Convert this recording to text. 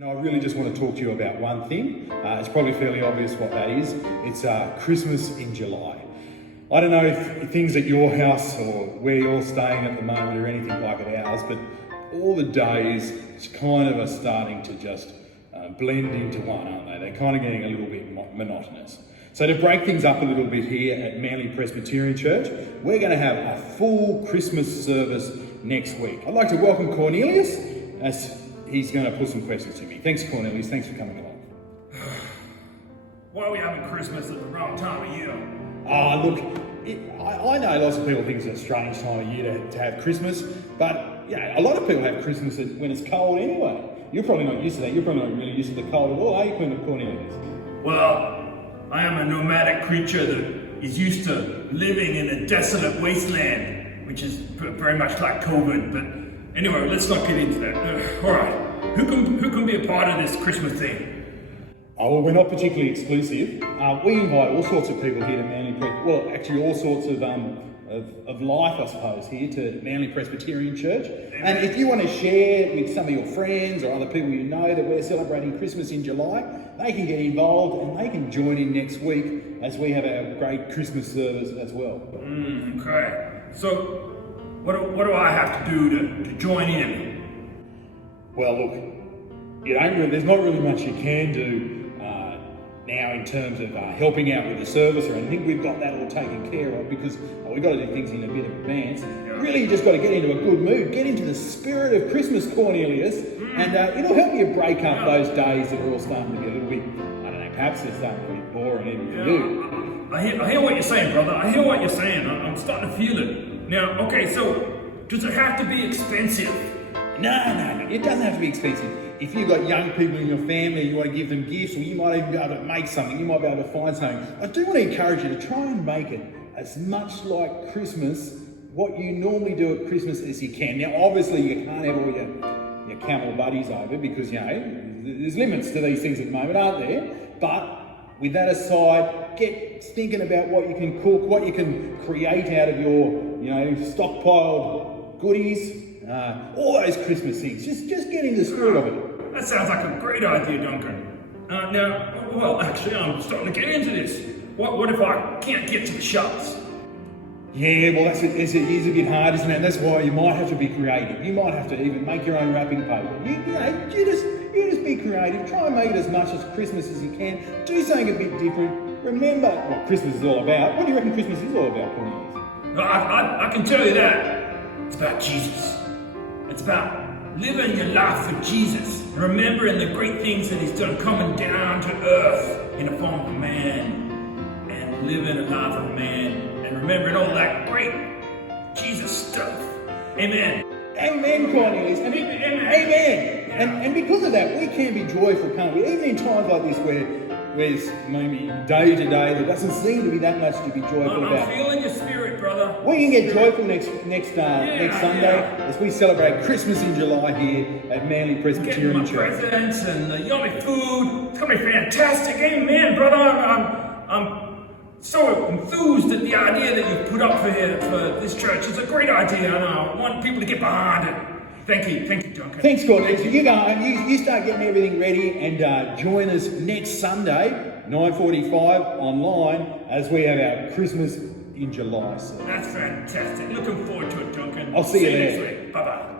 And I really just want to talk to you about one thing. It's probably fairly obvious what that is. It's Christmas in July. I don't know if things at your house or where you're staying at the moment are anything like at ours, but all the days kind of are starting to just blend into one, aren't they? They're kind of getting a little bit monotonous. So to break things up a little bit here at Manly Presbyterian Church, we're going to have a full Christmas service next week. I'd like to welcome Cornelius as he's going to put some questions to me. Thanks, Cornelius. Thanks for coming along. Why are we having Christmas at the wrong time of year? Look, I know lots of people think it's a strange time of year to have Christmas, but a lot of people have Christmas when it's cold anyway. You're probably not used to that. You're probably not really used to the cold at all, are you, Cornelius? Well, I am a nomadic creature that is used to living in a desolate wasteland, which is very much like COVID. But anyway, let's not get into that. All right, who can be a part of this Christmas thing? Oh, well, we're not particularly exclusive. We invite all sorts of people here to Manly well, actually all sorts of life, I suppose, here to Manly Presbyterian Church. And if you want to share with some of your friends or other people you know that we're celebrating Christmas in July, they can get involved and they can join in next week as we have our great Christmas service as well. Okay. So, what do I have to do to join in? Well, look, there's not really much you can do now in terms of helping out with the service or anything. We've got that all taken care of because we've got to do things in a bit of advance. Really, you just got to get into a good mood, get into the spirit of Christmas, Cornelius, and it'll help you break up those days that are all starting to be a little bit, I don't know, perhaps they're starting to be boring even for you. I hear what you're saying, brother. I hear what you're saying. I'm starting to feel it. Now, okay, so does it have to be expensive? No, it doesn't have to be expensive. If you've got young people in your family, you want to give them gifts, or you might even be able to make something, you might be able to find something. I do want to encourage you to try and make it as much like Christmas, what you normally do at Christmas as you can. Now, obviously, you can't have all your camel buddies over because, there's limits to these things at the moment, aren't there? But with that aside, get thinking about what you can cook, what you can create out of your, stockpiled goodies. All those Christmas things. Just get in the spirit of it. That sounds like a great idea, Duncan. Actually, I'm starting to get into this. What if I can't get to the shops? Yeah, well, it is a bit hard, isn't it? That's why you might have to be creative. You might have to even make your own wrapping paper. You just be creative. Try and make it as much as Christmas as you can. Do something a bit different. Remember what Christmas is all about. What do you reckon Christmas is all about, Cornelius? I can tell you that. It's about Jesus. It's about living your life for Jesus, remembering the great things that He's done, coming down to earth in the form of a man, and living a life of a man, and remembering all that great Jesus stuff. Amen. Amen, Cornelius. Amen. And because of that, we can be joyful, can't we? Even in times like this where there's maybe day to day there doesn't seem to be that much to be joyful about. I'm feeling your spirit, brother. We can get joyful next Sunday as we celebrate Christmas in July here at Manly Presbyterian Church. Presents and the yummy food. It's gonna be fantastic. Amen, brother. I'm so enthused at the idea that you've put up for this church. It's a great idea, and I want people to get behind it. Thank you, Duncan. Thanks, Cornelius. You go home, you start getting everything ready and join us next Sunday, 9:45 online, as we have our Christmas in July. That's fantastic. Looking forward to it, Duncan. I'll see you there. Next week. Bye-bye.